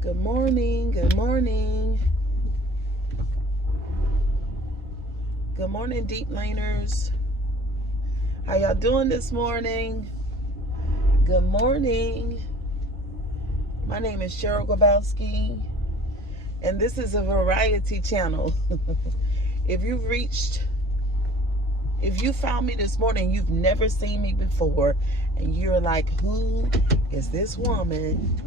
Good morning. Good morning. Good morning, deep laners. How y'all doing this morning? Good morning. My name is Cheryl Grabowski, and this is a variety channel. If you found me this morning, you've never seen me before, and you're like, who is this woman?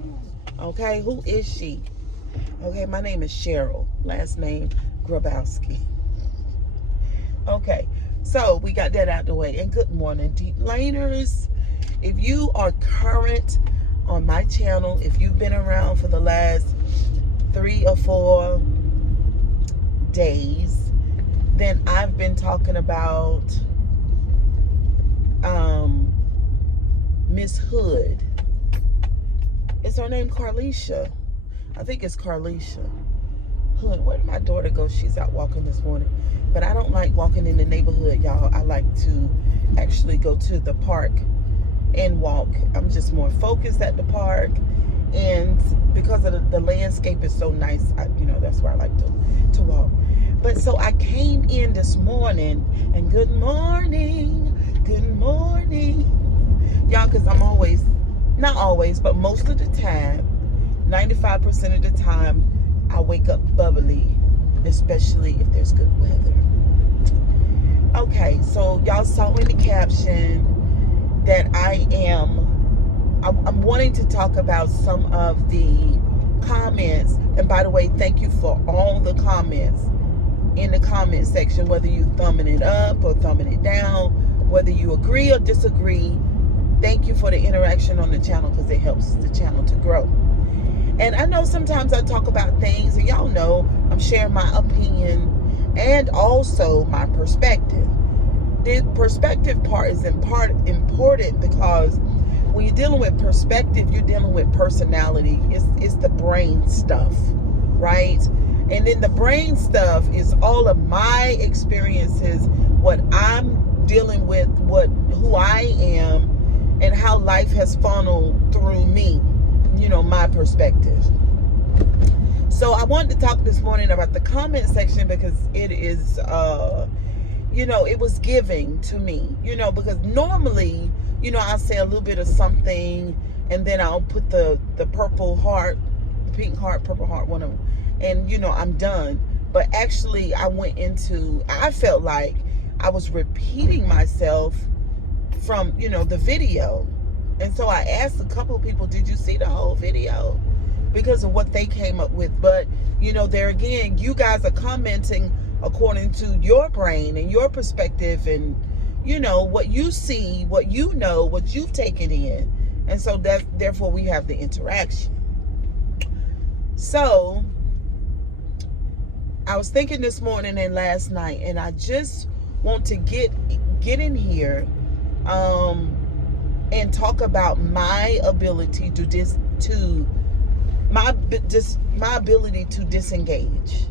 Okay, who is she? Okay, my name is Cheryl, last name Grabowski. Okay, so we got that out the way. And good morning, deep laners. If you are current on my channel, if you've been around for the last 3 or 4 days, then I've been talking about Miss Hood. Is her name Carlisha? I think it's Carlisha Hood. Where did my daughter go? She's out walking this morning. But I don't like walking in the neighborhood, y'all. I like to actually go to the park and walk. I'm just more focused at the park. And because of the landscape is so nice, that's where I like to walk. But so I came in this morning, and good morning, y'all, because I'm always, not always, but most of the time, 95% of the time, I wake up bubbly, especially if there's good weather. Okay, so y'all saw in the caption that I'm wanting to talk about some of the comments. And by the way, thank you for all the comments in the comment section, whether you thumbing it up or thumbing it down, whether you agree or disagree. Thank you for the interaction on the channel, because it helps the channel to grow. And I know sometimes I talk about things, and y'all know I'm sharing my opinion and also my perspective. The perspective part is important because when you're dealing with perspective, you're dealing with personality. It's the brain stuff, right? And then the brain stuff is all of my experiences, what I'm dealing with, who I am, and how life has funneled through me, my perspective. So I wanted to talk this morning about the comment section, because it is, it was giving to me, because normally, I'll say a little bit of something, and then I'll put the purple heart, the pink heart, purple heart, one of them, and, I'm done. But actually, I felt like I was repeating myself from, the video. And so I asked a couple of people, did you see the whole video? Because of what they came up with. But, there again, you guys are commenting according to your brain and your perspective and, what you see, what what you've taken in. And so therefore we have the interaction. So I was thinking this morning and last night, and I just want to get in here and talk about my ability my ability to disengage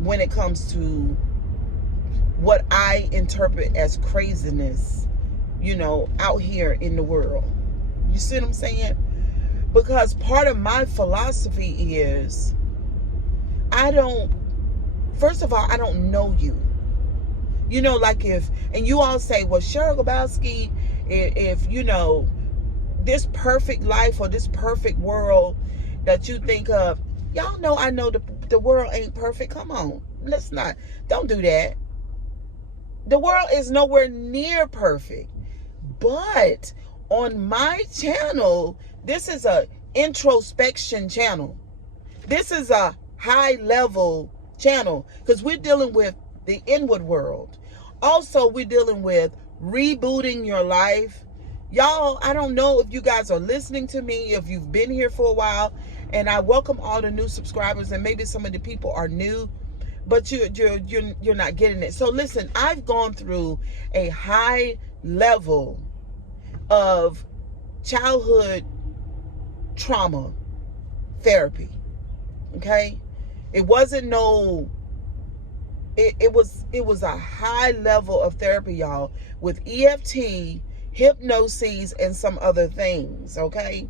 when it comes to what I interpret as craziness, out here in the world. You see what I'm saying? Because part of my philosophy is, first of all, I don't know you. And you all say, well, Cheryl Grabowski, if this perfect life or this perfect world that you think of, y'all know I know the world ain't perfect. Come on, don't do that. The world is nowhere near perfect. But on my channel, this is a introspection channel. This is a high level channel, because we're dealing with the inward world. Also, we're dealing with rebooting your life. Y'all, I don't know if you guys are listening to me, if you've been here for a while, and I welcome all the new subscribers, and maybe some of the people are new, but you're not getting it. So listen, I've gone through a high level of childhood trauma therapy. Okay? It wasn't it was a high level of therapy, y'all, with EFT, hypnosis, and some other things. Okay?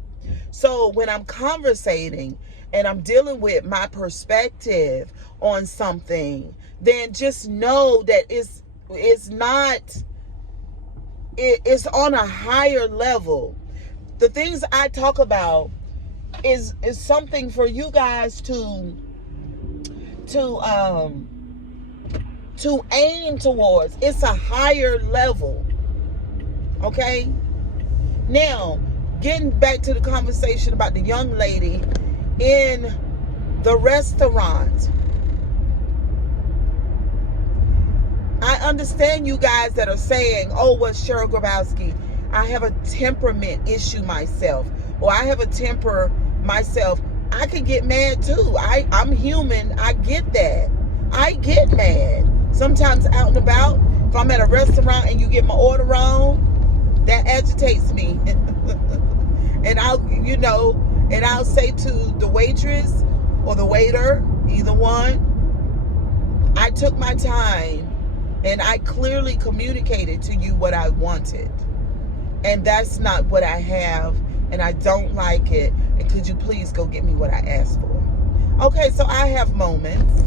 So when I'm conversating and I'm dealing with my perspective on something, then just know that it's not, it's on a higher level. The things I talk about is something for you guys to um to aim towards. It's a higher level. Okay? Now, getting back to the conversation about the young lady in the restaurant. I understand you guys that are saying, oh, well, Cheryl Grabowski, I have a temperament issue myself, or I have a temper myself. I could get mad too. I'm human. I get that. I get mad. Sometimes out and about, if I'm at a restaurant and you get my order wrong, that agitates me. And I'll say to the waitress or the waiter, either one, I took my time and I clearly communicated to you what I wanted. And that's not what I have, and I don't like it. And could you please go get me what I asked for? Okay, so I have moments.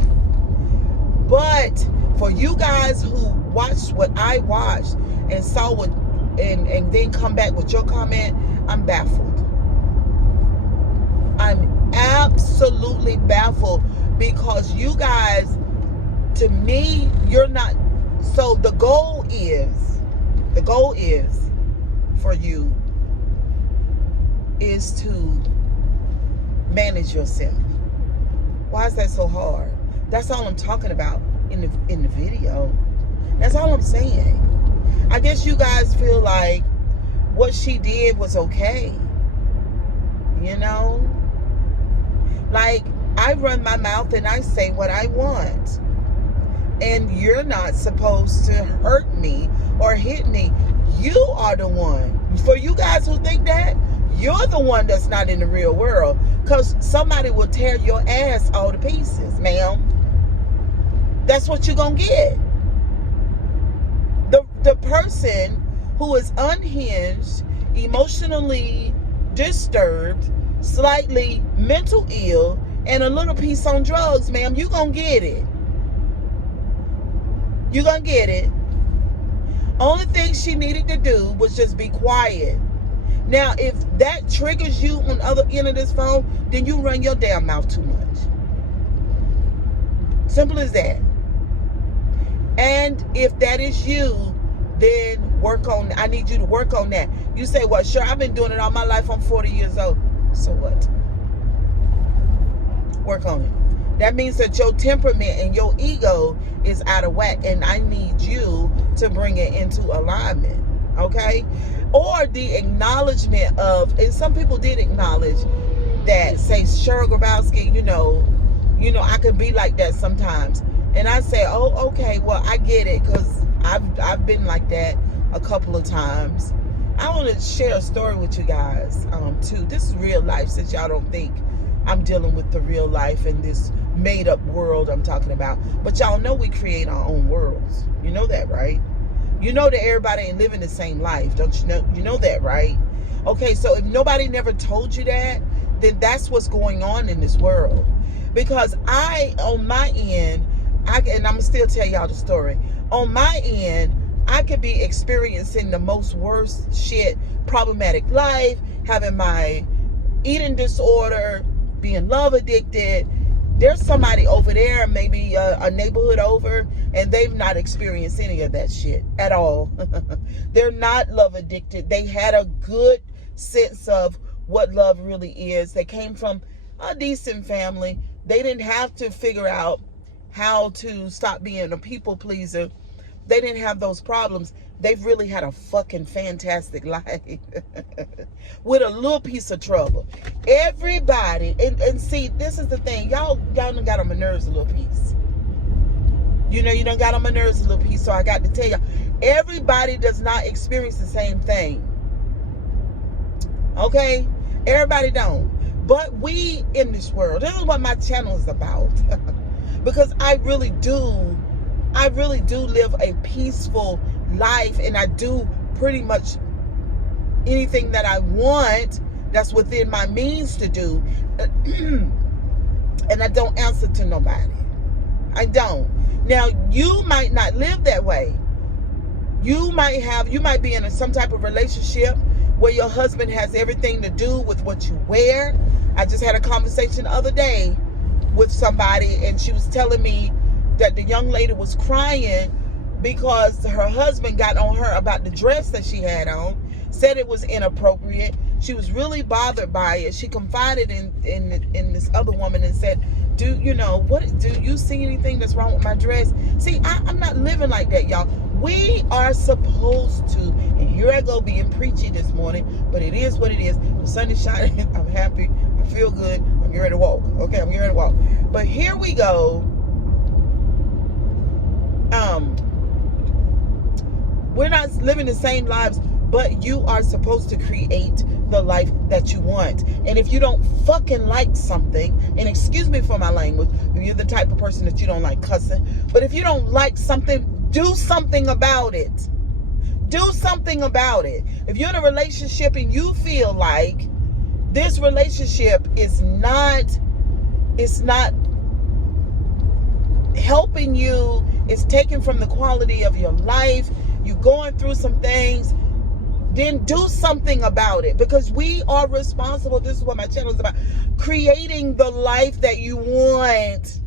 But for you guys who watched what I watched and saw what and then come back with your comment, I'm baffled. I'm absolutely baffled, because you guys, to me, you're not. So the goal is for you is to manage yourself. Why is that so hard? That's all I'm talking about in the video. That's all I'm saying. I guess you guys feel like what she did was okay. You know? Like, I run my mouth and I say what I want. And you're not supposed to hurt me or hit me. You are the one. For you guys who think that, you're the one that's not in the real world. Because somebody will tear your ass all to pieces, ma'am. That's what you're going to get. The person who is unhinged, emotionally disturbed, slightly mental ill, and a little piece on drugs, ma'am, you're going to get it. You're going to get it. Only thing she needed to do was just be quiet. Now, if that triggers you on the other end of this phone, then you run your damn mouth too much. Simple as that. And if that is you, then I need you to work on that. You say, well, sure, I've been doing it all my life. I'm 40 years old. So what? Work on it. That means that your temperament and your ego is out of whack, and I need you to bring it into alignment, okay? Or the acknowledgement of, and some people did acknowledge that, say, Cheryl Grabowski, you know, I could be like that sometimes. And I say, oh, okay, well, I get it, because I've been like that a couple of times. I want to share a story with you guys, too. This is real life, since y'all don't think I'm dealing with the real life and this made-up world I'm talking about. But y'all know we create our own worlds. You know that, right? You know that everybody ain't living the same life. Don't you know? You know that, right? Okay, so if nobody never told you that, then that's what's going on in this world. Because on my end, and I'm going to still tell y'all the story. On my end, I could be experiencing the most worst shit, problematic life, having my eating disorder, being love addicted. There's somebody over there, maybe a neighborhood over, and they've not experienced any of that shit at all. They're not love addicted. They had a good sense of what love really is. They came from a decent family. They didn't have to figure out how to stop being a people pleaser. They didn't have those problems. They've really had a fucking fantastic life with a little piece of trouble. Everybody, and see, this is the thing. Y'all done got on my nerves a little piece. You know, you done got on my nerves a little piece, so I got to tell y'all, everybody does not experience the same thing. Okay? Everybody don't. But we in this world, this is what my channel is about. Because I really do live a peaceful life, and I do pretty much anything that I want that's within my means to do. And I don't answer to nobody. I don't. Now, you might not live that way. You might be in some type of relationship where your husband has everything to do with what you wear. I just had a conversation the other day with somebody, and she was telling me that the young lady was crying because her husband got on her about the dress that she had on, said it was inappropriate. She was really bothered by it. She confided in this other woman and said, do you see anything that's wrong with my dress? See, I'm not living like that, y'all. We are supposed to, and here I go being preachy this morning, but it is what it is. The sun is shining. I'm happy. I feel good. I'm getting ready to walk. Okay, I'm getting ready to walk. But here we go. We're not living the same lives, but you are supposed to create the life that you want. And if you don't fucking like something, and excuse me for my language, if you're the type of person that you don't like cussing, but if you don't like something, do something about it. Do something about it. If you're in a relationship and you feel like this relationship is not helping you, it's taken from the quality of your life, you're going through some things, then do something about it, because we are responsible. This is what my channel is about, creating the life that you want.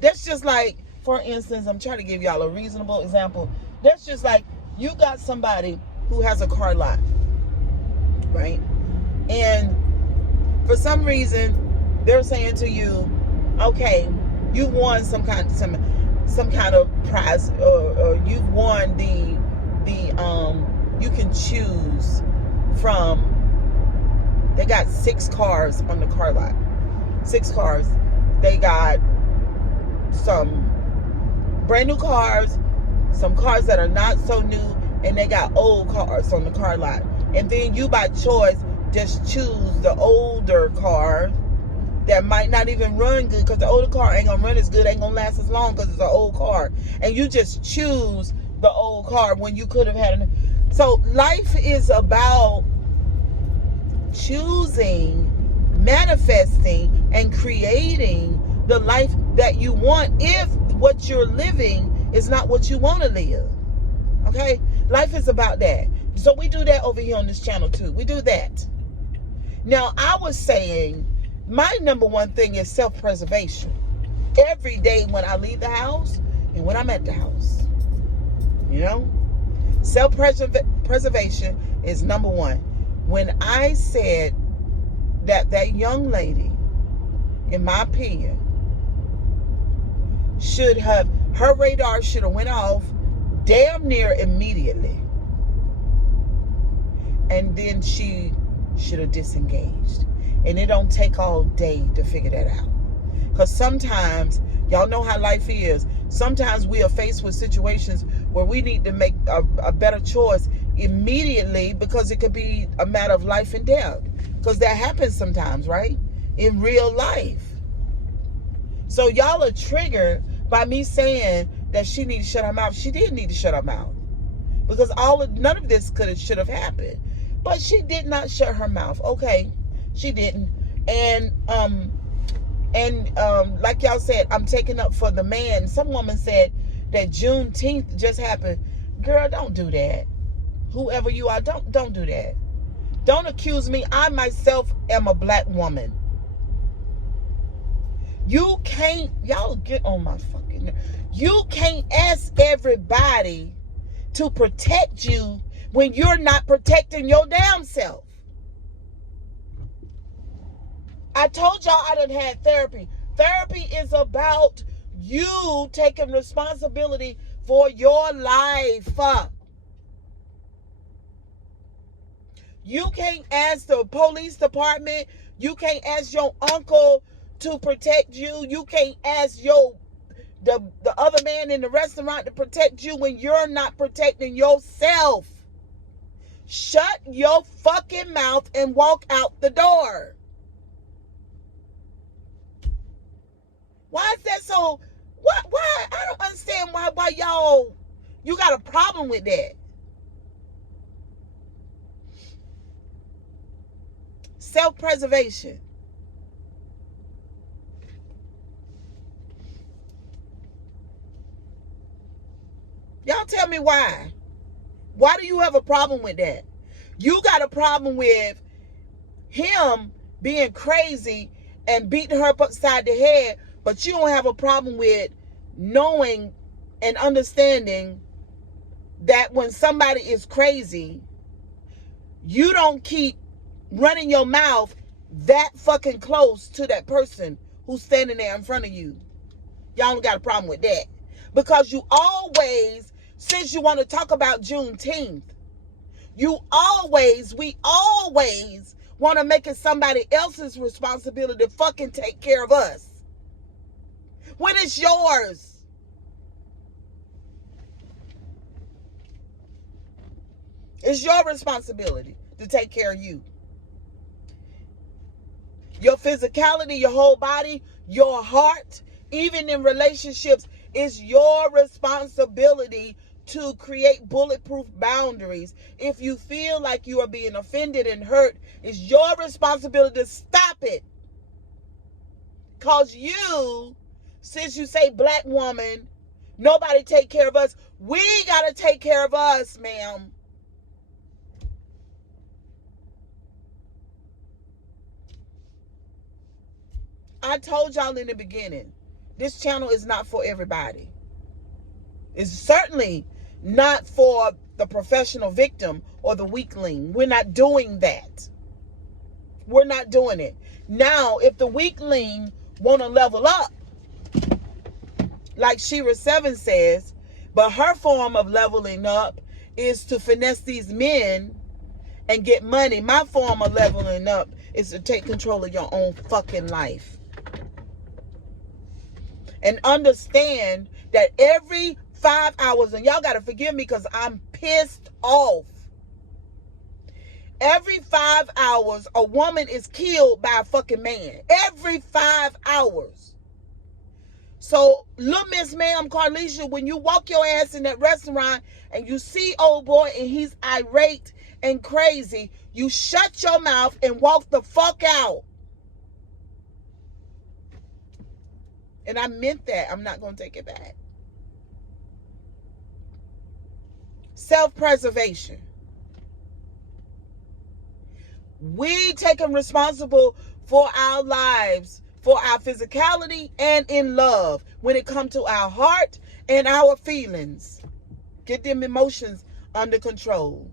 That's just like, for instance, I'm trying to give y'all a reasonable example. That's just like, you got somebody who has a car lot, right? And for some reason, they're saying to you, okay, you won some kind of prize, or you've won the you can choose from, they got 6 cars on the car lot. 6 cars. They got some brand new cars, some cars that are not so new, and they got old cars on the car lot. And then you, by choice, just choose the older car that might not even run good, because the older car ain't gonna run as good, ain't gonna last as long, because it's an old car. And you just choose the old car when you could have had an. So life is about choosing, manifesting, and creating the life that you want, if what you're living is not what you want to live. Okay? Life is about that. So we do that over here on this channel too. We do that. Now, I was saying, my number one thing is self-preservation. Every day when I leave the house and when I'm at the house. You know? Self-preservation is number one. When I said that young lady, in my opinion, her radar should have went off damn near immediately. And then she should have disengaged. And it don't take all day to figure that out. Because sometimes, y'all know how life is. Sometimes we are faced with situations where we need to make a better choice immediately, because it could be a matter of life and death. Because that happens sometimes, right? In real life. So y'all are triggered by me saying that she needs to shut her mouth. She did need to shut her mouth. Because none of this should have happened. But she did not shut her mouth. Okay. She didn't. And like y'all said, I'm taking up for the man. Some woman said that Juneteenth just happened. Girl, don't do that. Whoever you are, don't do that. Don't accuse me. I myself am a black woman. You can't, y'all get on my fucking nerve. You can't ask everybody to protect you when you're not protecting your damn self. I told y'all I done had therapy. Therapy is about you taking responsibility for your life. You can't ask the police department. You can't ask your uncle to protect you. You can't ask the other man in the restaurant to protect you when you're not protecting yourself. Shut your fucking mouth and walk out the door. Why is that so? Why? I don't understand why y'all, you got a problem with that. Self-preservation. Y'all tell me why. Why do you have a problem with that? You got a problem with him being crazy and beating her up upside the head, but you don't have a problem with knowing and understanding that when somebody is crazy, you don't keep running your mouth that fucking close to that person who's standing there in front of you. Y'all don't got a problem with that. Because you always, since you want to talk about Juneteenth, we always want to make it somebody else's responsibility to fucking take care of us, when it's yours. It's your responsibility to take care of you. Your physicality, your whole body, your heart, even in relationships, it's your responsibility to create bulletproof boundaries. If you feel like you are being offended and hurt, it's your responsibility to stop it. Because you, since you say black woman, nobody take care of us, we got to take care of us, ma'am. I told y'all in the beginning, this channel is not for everybody. It's certainly not for the professional victim or the weakling. We're not doing that. We're not doing it. Now, if the weakling want to level up, like Shira 7 says, but her form of leveling up is to finesse these men and get money. My form of leveling up is to take control of your own fucking life. And understand that every 5 hours, and y'all got to forgive me because I'm pissed off. Every 5 hours, a woman is killed by a fucking man. Every 5 hours. So, little Miss Ma'am Carlisha, when you walk your ass in that restaurant and you see old boy and he's irate and crazy, you shut your mouth and walk the fuck out. And I meant that. I'm not going to take it back. Self-preservation. We taking responsible for our lives, for our physicality, and in love when it comes to our heart and our feelings. Get them emotions under control.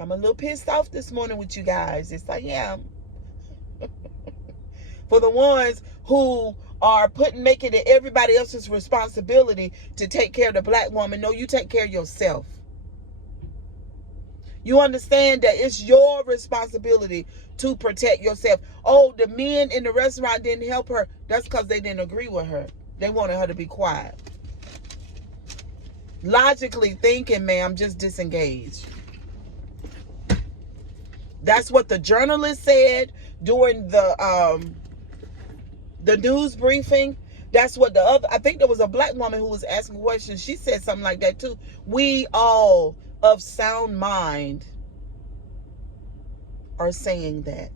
I'm a little pissed off this morning with you guys. Yes, I am. For the ones who are making it everybody else's responsibility to take care of the black woman. No, you take care of yourself. You understand that it's your responsibility to protect yourself. Oh, the men in the restaurant didn't help her. That's because they didn't agree with her. They wanted her to be quiet. Logically thinking, ma'am, just disengage. That's what the journalist said during the news briefing. That's what I think there was a black woman who was asking questions. She said something like that too. We all of sound mind are saying that.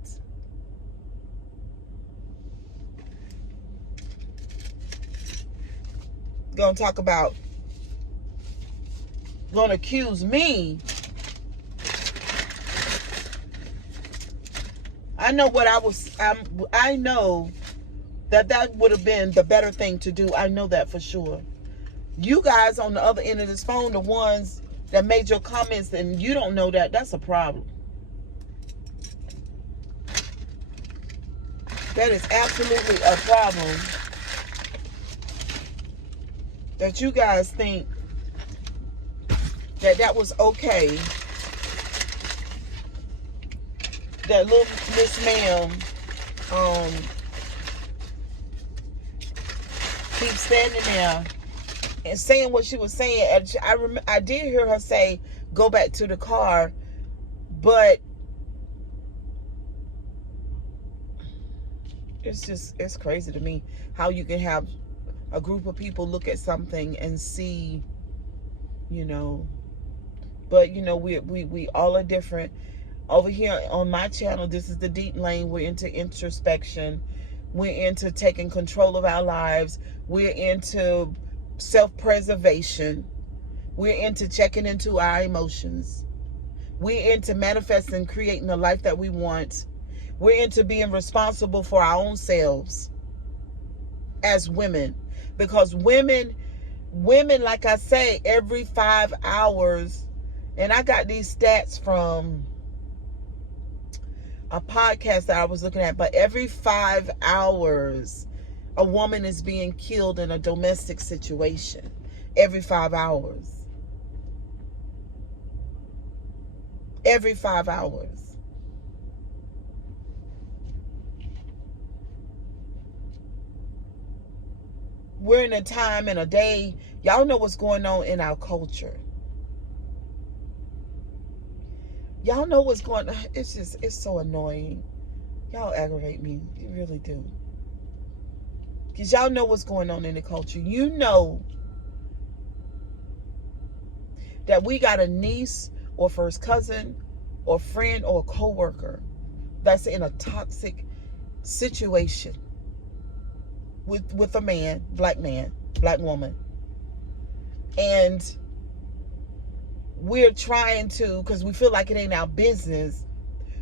Gonna accuse me. I know what I know that would have been the better thing to do. I know that for sure. You guys on the other end of this phone, the ones that made your comments and you don't know that, that's a problem. That is absolutely a problem. That you guys think that was okay. That little Miss Ma'am keeps standing there and saying what she was saying. I did hear her say, go back to the car, but it's crazy to me how you can have a group of people look at something and see you know. But you know, we all are different. Over here on my channel, this is the deep lane. We're into introspection. We're into taking control of our lives. We're into self-preservation. We're into checking into our emotions. We're into manifesting, creating the life that we want. We're into being responsible for our own selves as women. Because women, like I say, every 5 hours, and I got these stats from a podcast that I was looking at, but every 5 hours, a woman is being killed in a domestic situation. Every 5 hours. Every 5 hours. We're in a time and a day. Y'all know what's going on in our culture. Y'all know what's going on. It's so annoying. Y'all aggravate me. You really do. Because y'all know what's going on in the culture. You know that we got a niece or first cousin or friend or co-worker that's in a toxic situation with a man, black woman. And we're trying to, because we feel like it ain't our business,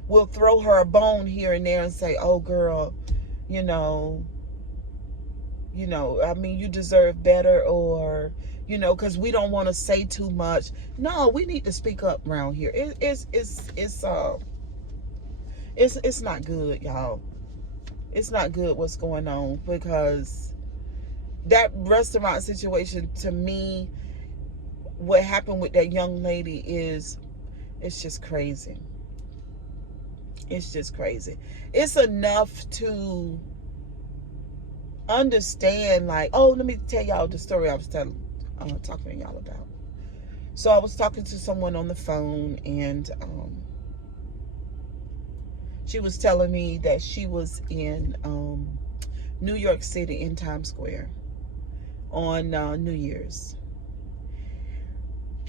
we'll throw her a bone here and there and say, oh girl, you know, I mean, you deserve better, or, you know, because we don't want to say too much. No, we need to speak up around here. It's not good, y'all. It's not good what's going on, because that restaurant situation, to me, what happened with that young lady it's just crazy. It's just crazy. It's enough to understand, like, oh, let me tell y'all the story I was talking to y'all about. So I was talking to someone on the phone, and she was telling me that she was in New York City in Times Square on New Year's.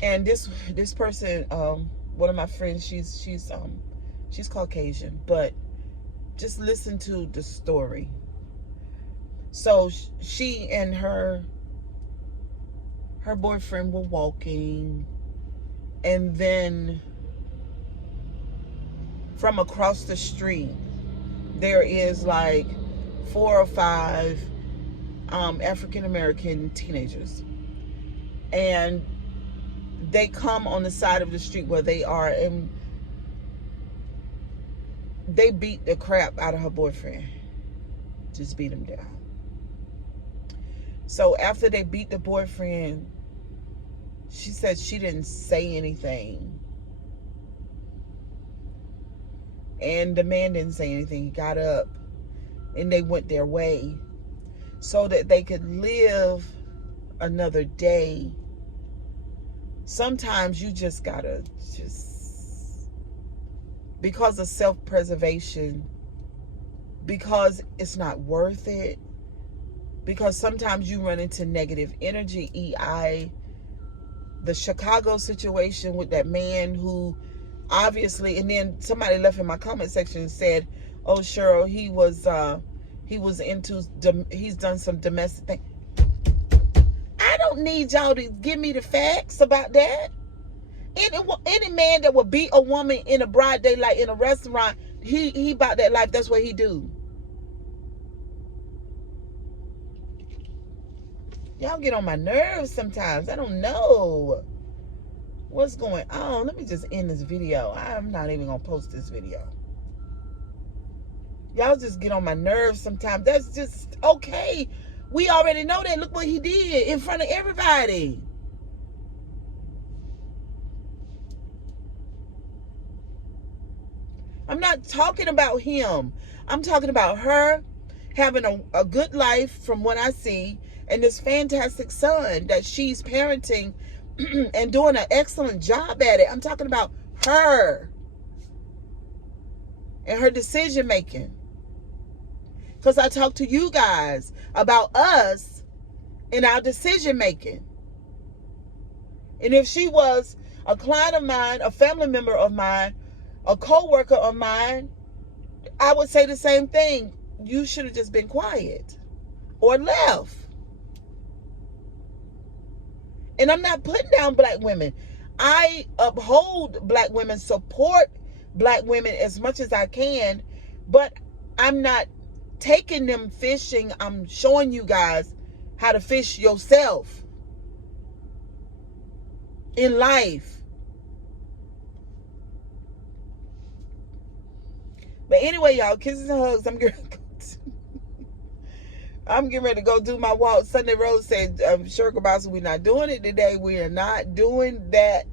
And this person, one of my friends, she's Caucasian, but just listen to the story. So she and her boyfriend were walking, and then from across the street there is like 4 or 5 African American teenagers, and they come on the side of the street where they are, and they beat the crap out of her boyfriend. Just beat him down. So after they beat the boyfriend, she said she didn't say anything. And the man didn't say anything. He got up and they went their way so that they could live another day. Sometimes you just gotta because of self-preservation, because it's not worth it, because sometimes you run into negative energy. The Chicago situation with that man who obviously, and then somebody left in my comment section and said, oh, Cheryl, he's done some domestic thing. I don't need y'all to give me the facts about that. Any man that would beat a woman in a broad daylight in a restaurant, he about that life. That's what he do. Y'all get on my nerves sometimes. I don't know what's going on. Let me just end this video. I'm not even gonna post this video. Y'all just get on my nerves sometimes. That's just okay. We already know that. Look what he did in front of everybody. I'm not talking about him. I'm talking about her having a good life from what I see, and this fantastic son that she's parenting and doing an excellent job at it. I'm talking about her and her decision making. Because I talked to you guys about us and our decision making. And if she was a client of mine, a family member of mine, a co-worker of mine, I would say the same thing. You should have just been quiet or left. And I'm not putting down black women. I uphold black women, support black women as much as I can, but I'm not taking them fishing. I'm showing you guys how to fish yourself in life. But anyway, y'all, kisses and hugs. I'm getting ready to go do my walk. Sunday Rose said, Shirka Boss, we're not doing it today. We are not doing that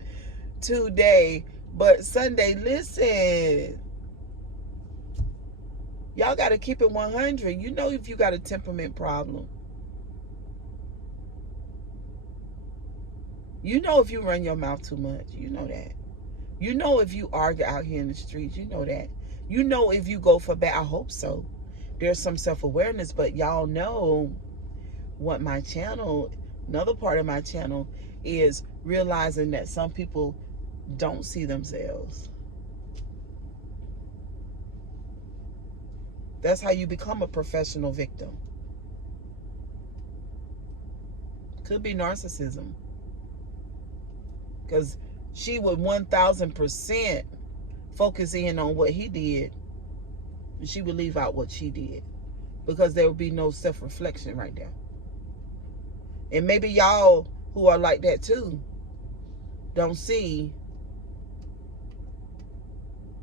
today. But Sunday, listen. Y'all got to keep it 100. You know if you got a temperament problem. You know if you run your mouth too much. You know that. You know if you argue out here in the streets. You know that. You know if you go for bad. I hope so. There's some self-awareness, but y'all know what my channel, another part of my channel, is realizing that some people don't see themselves. That's how you become a professional victim. Could be narcissism. Because she would 1000% focus in on what he did. And she would leave out what she did. Because there would be no self-reflection right there. And maybe y'all who are like that too don't see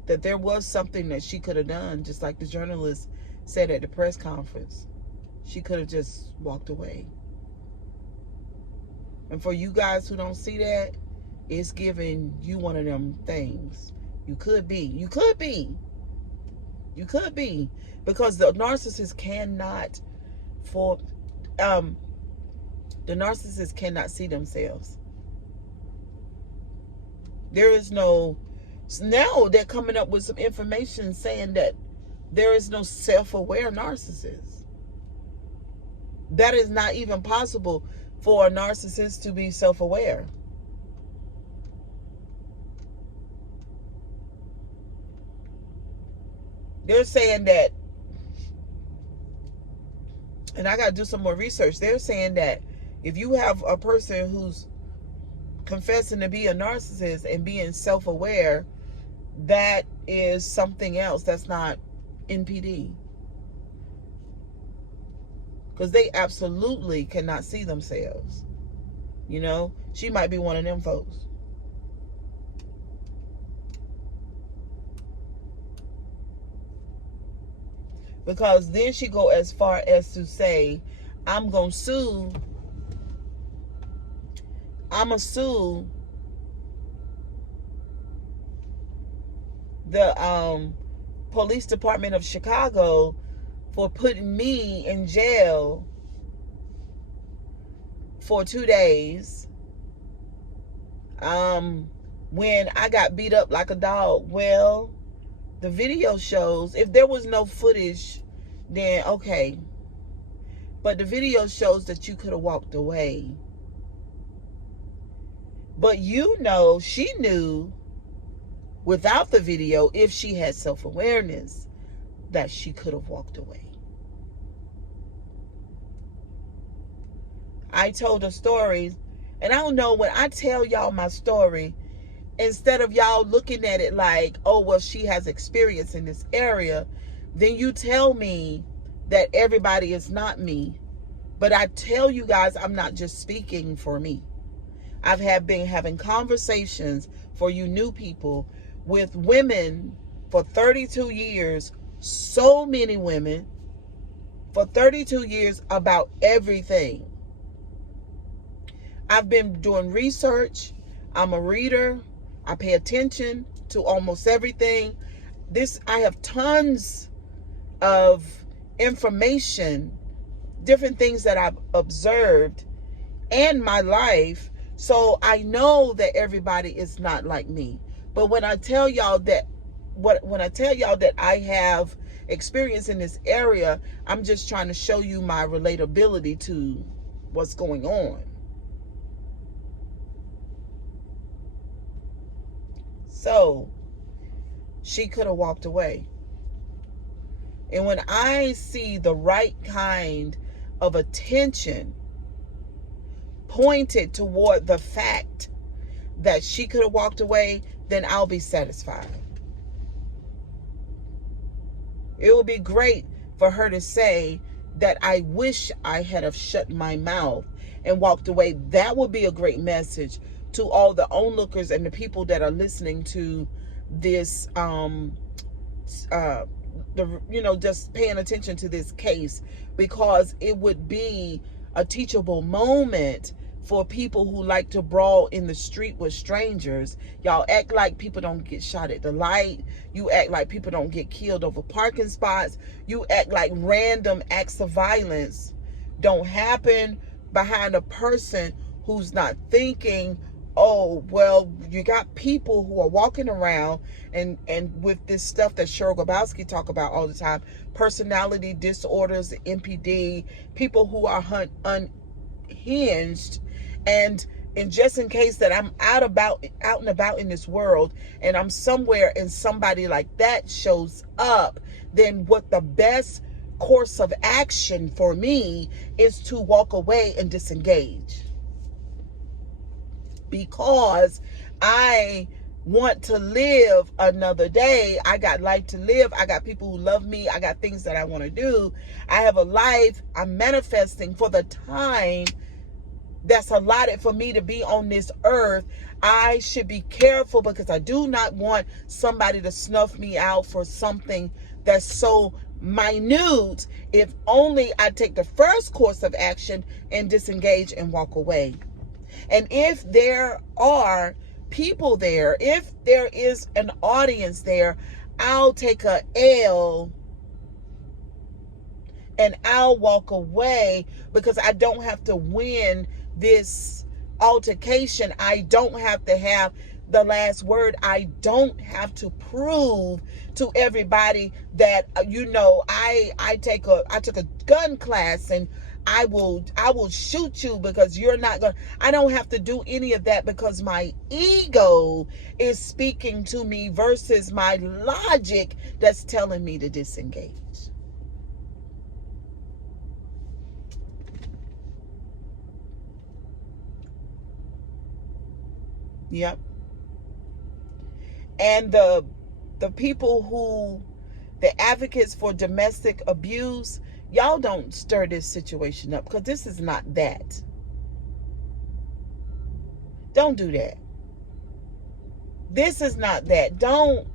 that there was something that she could have done, just like the journalist said at the press conference. She could have just walked away. And for you guys who don't see that, it's giving you one of them things. You could be. You could be. You could be. Because the narcissist cannot the narcissist cannot see themselves. There is no, now they're coming up with some information saying that there is no self-aware narcissist. That is not even possible for a narcissist to be self-aware. They're saying that, and I got to do some more research. They're saying that if you have a person who's confessing to be a narcissist and being self-aware, that is something else. That's not NPD. Because they absolutely cannot see themselves. You know, she might be one of them folks. Because then she go as far as to say, I'm going to sue. I'm going to sue the police department of Chicago for putting me in jail for 2 days when I got beat up like a dog. Well, the video shows, if there was no footage, then okay. But the video shows that you could have walked away. But you know, she knew without the video, if she had self-awareness, that she could have walked away. I told a story, and I don't know, when I tell y'all my story, instead of y'all looking at it like, oh, well, she has experience in this area, then you tell me that everybody is not me. But I tell you guys, I'm not just speaking for me. I've been having conversations for you new people with women for 32 years, so many women for 32 years about everything. I've been doing research. I'm a reader. I pay attention to almost everything. I have tons of information, different things that I've observed in my life. So I know that everybody is not like me. But when I tell y'all that, I have experience in this area, I'm just trying to show you my relatability to what's going on. So she could have walked away. And when I see the right kind of attention pointed toward the fact that she could have walked away, then I'll be satisfied. It would be great for her to say that I wish I had have shut my mouth and walked away. That would be a great message to all the onlookers and the people that are listening to this, just paying attention to this case, because it would be a teachable moment for people who like to brawl in the street with strangers. Y'all act like people don't get shot at the light. You act like people don't get killed over parking spots. You act like random acts of violence don't happen behind a person who's not thinking, oh, well, you got people who are walking around and with this stuff that Cheryl Grabowski talk about all the time, personality disorders, NPD, people who are unhinged. And just in case that I'm out and about in this world and I'm somewhere and somebody like that shows up, then what the best course of action for me is to walk away and disengage. Because I want to live another day. I got life to live. I got people who love me. I got things that I want to do. I have a life I'm manifesting for the time that's allotted for me to be on this earth. I should be careful because I do not want somebody to snuff me out for something that's so minute. If only I take the first course of action and disengage and walk away. And if there are people there, if there is an audience there, I'll take a L and I'll walk away, because I don't have to win this altercation. I don't have to have the last word. I don't have to prove to everybody that I took a gun class and I will shoot you because you're not going. I don't have to do any of that, because my ego is speaking to me versus my logic that's telling me to disengage. Yep. And the people the advocates for domestic abuse, y'all don't stir this situation up, because this is not that. Don't do that. This is not that. Don't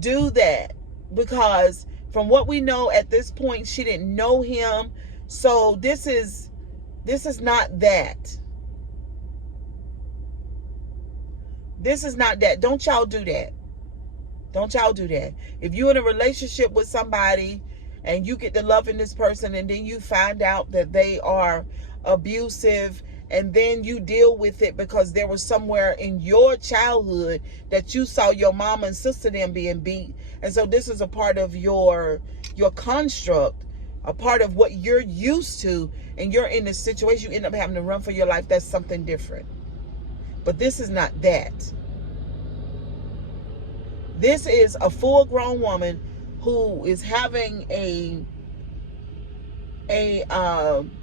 do that, because from what we know at this point, she didn't know him. So this is not that. This is not that. Don't y'all do that. Don't y'all do that. If you're in a relationship with somebody and you get to loving this person and then you find out that they are abusive, and then you deal with it because there was somewhere in your childhood that you saw your mama and sister them being beat, and so this is a part of your construct, a part of what you're used to, and you're in this situation, you end up having to run for your life. That's something different. But this is not that. This is a full-grown woman who is having a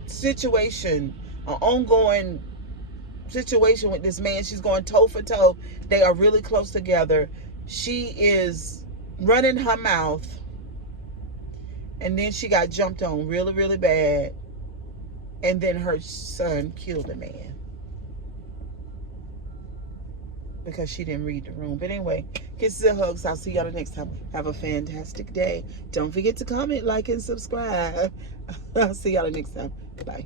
situation, an ongoing situation with this man. She's going toe for toe. They are really close together. She is running her mouth, and then she got jumped on really, really bad, and then her son killed a man because she didn't read the room. But anyway, kisses and hugs. I'll see y'all the next time. Have a fantastic day. Don't forget to comment, like, and subscribe. I'll see y'all the next time. Bye.